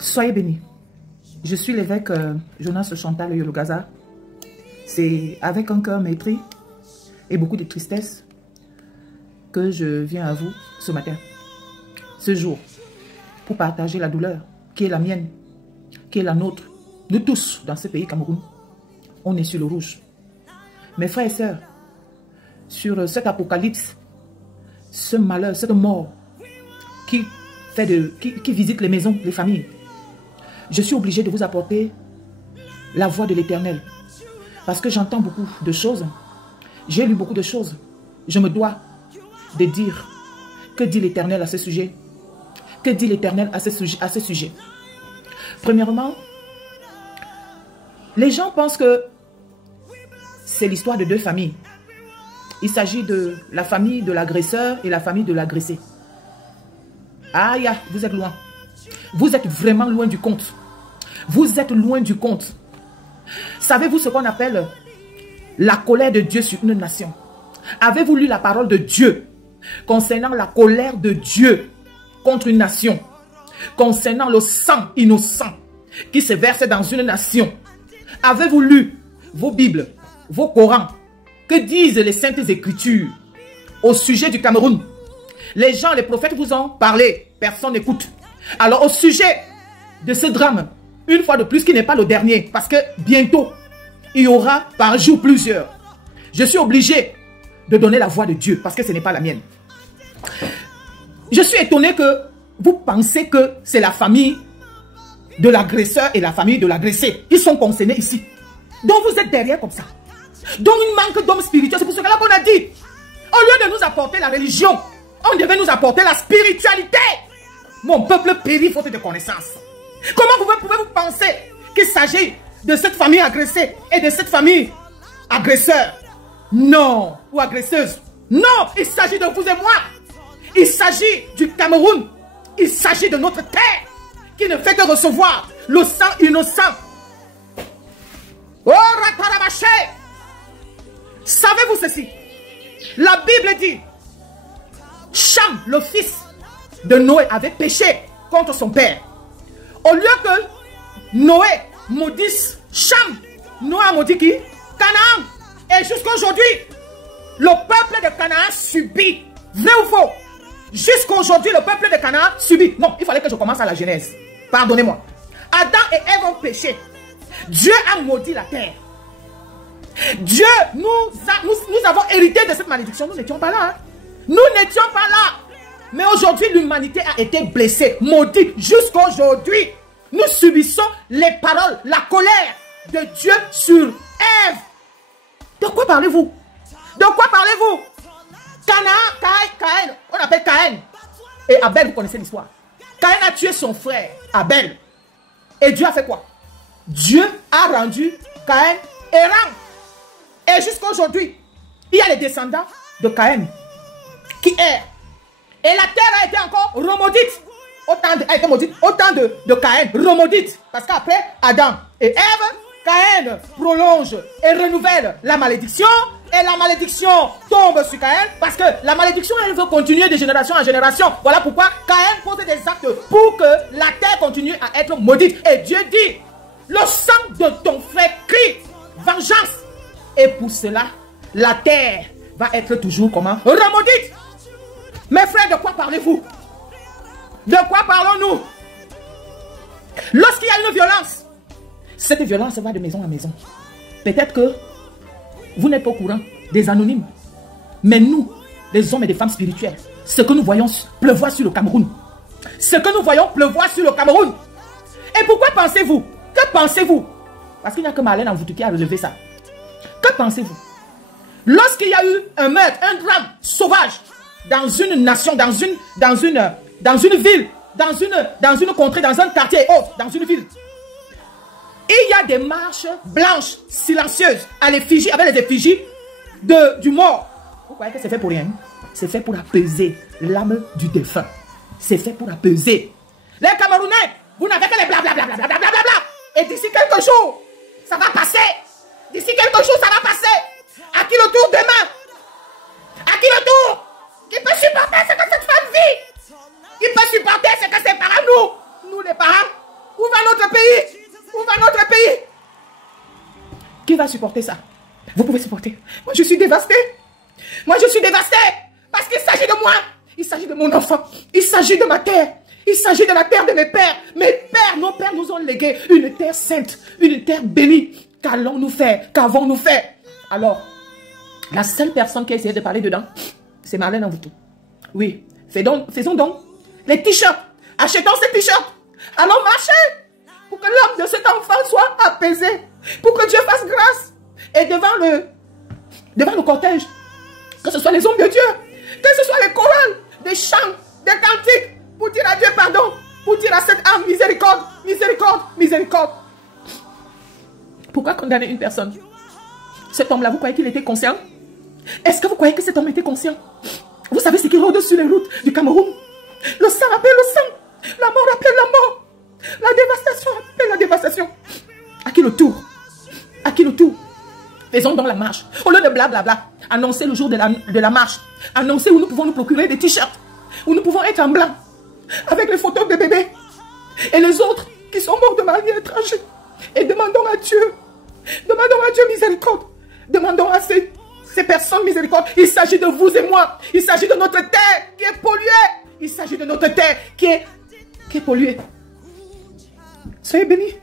Soyez bénis. Je suis l'évêque Jonas Chantal Yologaza. C'est avec un cœur maîtris et beaucoup de tristesse que je viens à vous ce matin, ce jour, pour partager la douleur qui est la mienne, qui est la nôtre. Nous tous, dans ce pays Cameroun, on est sur le rouge. Mes frères et sœurs, sur cet apocalypse, ce malheur, cette mort qui visite les maisons, les familles, je suis obligé de vous apporter la voix de l'Éternel. Parce que j'entends beaucoup de choses. J'ai lu beaucoup de choses. Je me dois de dire que dit l'Éternel à ce sujet. Que dit l'Éternel à ce sujet. Premièrement, les gens pensent que c'est l'histoire de deux familles. Il s'agit de la famille de l'agresseur et la famille de l'agressé. Aïe, vous êtes loin. Vous êtes vraiment loin du compte. Vous êtes loin du compte. Savez-vous ce qu'on appelle la colère de Dieu sur une nation? Avez-vous lu la parole de Dieu concernant la colère de Dieu contre une nation? Concernant le sang innocent qui se verse dans une nation? Avez-vous lu vos Bibles, vos Corans? Que disent les Saintes Écritures au sujet du Cameroun? Les gens, les prophètes vous ont parlé, personne n'écoute. Alors au sujet de ce drame, une fois de plus, qui n'est pas le dernier, parce que bientôt, il y aura par jour plusieurs. Je suis obligé de donner la voix de Dieu, parce que ce n'est pas la mienne. Je suis étonné que vous pensez que c'est la famille de l'agresseur et la famille de l'agressé. Ils sont concernés ici. Donc vous êtes derrière comme ça. Donc il manque d'hommes spirituels. C'est pour cela qu'on a dit, au lieu de nous apporter la religion, on devait nous apporter la spiritualité. Mon peuple périt faute de connaissance. Comment pouvez-vous penser qu'il s'agit de cette famille agressée et de cette famille agresseur? Non, ou agresseuse. Non, il s'agit de vous et moi. Il s'agit du Cameroun. Il s'agit de notre terre qui ne fait que recevoir le sang innocent. Oh, Ratarabaché! Savez-vous ceci? La Bible dit, Cham, le fils de Noé, avait péché contre son père. Au lieu que Noé maudisse Cham, Noé a maudit qui? Canaan. Et jusqu'à aujourd'hui, le peuple de Canaan subit. Vrai ou faux? Jusqu'à aujourd'hui, le peuple de Canaan subit. Non, il fallait que je commence à la Genèse. Pardonnez-moi. Adam et Ève ont péché. Dieu a maudit la terre. Dieu, nous avons hérité de cette malédiction. Nous n'étions pas là. Hein? Nous n'étions pas là. Mais aujourd'hui, l'humanité a été blessée, maudite. Jusqu'à aujourd'hui, nous subissons les paroles, la colère de Dieu sur Ève. De quoi parlez-vous? De quoi parlez-vous? Caïn, on appelle Caïn. Et Abel, vous connaissez l'histoire. Caïn a tué son frère, Abel. Et Dieu a fait quoi? Dieu a rendu Caïn errant. Et jusqu'à aujourd'hui, il y a les descendants de Caïn qui errent. Et la terre a été encore remaudite. Autant de Caïn, remaudite. Parce qu'après Adam et Ève, Caïn prolonge et renouvelle la malédiction. Et la malédiction tombe sur Caïn. Parce que la malédiction, elle veut continuer de génération en génération. Voilà pourquoi Caïn pose des actes pour que la terre continue à être maudite. Et Dieu dit, le sang de ton frère crie vengeance. Et pour cela, la terre va être toujours comment? Remaudite. Mes frères, de quoi parlez-vous? De quoi parlons-nous? Lorsqu'il y a une violence, cette violence va de maison à maison. Peut-être que vous n'êtes pas au courant des anonymes. Mais nous, les hommes et les femmes spirituels, ce que nous voyons pleuvoir sur le Cameroun. Ce que nous voyons pleuvoir sur le Cameroun. Et pourquoi pensez-vous? Que pensez-vous? Parce qu'il n'y a que Marlène Envoutou qui a relevé ça. Que pensez-vous? Lorsqu'il y a eu un meurtre, un drame sauvage, dans une nation, dans une ville, dans une contrée, dans un quartier et autres, dans une ville, il y a des marches blanches, silencieuses, à l'effigie, avec les effigies du mort. Vous croyez que c'est fait pour rien? C'est fait pour apaiser l'âme du défunt. C'est fait pour apaiser. Les Camerounais, vous n'avez que les blablabla. Et d'ici quelques jours, ça va passer. D'ici quelques jours, ça va passer. À qui le tour demain? À qui le tour? Qui peut supporter ce que cette femme vit? Qui peut supporter ce que ses parents nous les parents, pays? Où va notre pays? Qui va supporter ça? Vous pouvez supporter. Moi, je suis dévastée. Moi, je suis dévastée. Parce qu'il s'agit de moi. Il s'agit de mon enfant. Il s'agit de ma terre. Il s'agit de la terre de mes pères. Mes pères, nos pères nous ont légué une terre sainte, une terre bénie. Qu'allons-nous faire? Qu'avons-nous fait? Alors, la seule personne qui a essayé de parler dedans, c'est Marlène Avoutou. Oui, faisons donc les t-shirts. Achetons ces t-shirts. Allons marcher pour que l'homme de cet enfant soit apaisé. Pour que Dieu fasse grâce. Et devant le cortège, que ce soit les hommes de Dieu, que ce soit les chorales, des chants, des cantiques, pour dire à Dieu pardon, pour dire à cette âme miséricorde, miséricorde, miséricorde. Pourquoi condamner une personne? Cet homme-là, vous croyez qu'il était conscient? Est-ce que vous croyez que cet homme était conscient? Vous savez ce qui rôde sur les routes du Cameroun? Le sang appelle le sang, la mort appelle la mort, la dévastation appelle la dévastation. À qui le tour? À qui le tour? Faisons donc la marche. Au lieu de blablabla, annoncer le jour de la marche. Annoncer où nous pouvons nous procurer des t-shirts. Où nous pouvons être en blanc. Avec les photos de bébés. Et les autres qui sont morts de mari étranger. Et demandons à Dieu. Demandons à Dieu miséricorde. Demandons à ces personnes miséricorde. Il s'agit de vous et moi. Il s'agit de notre terre qui est polluée. Il s'agit de notre terre qui est polluée. Soyez bénis.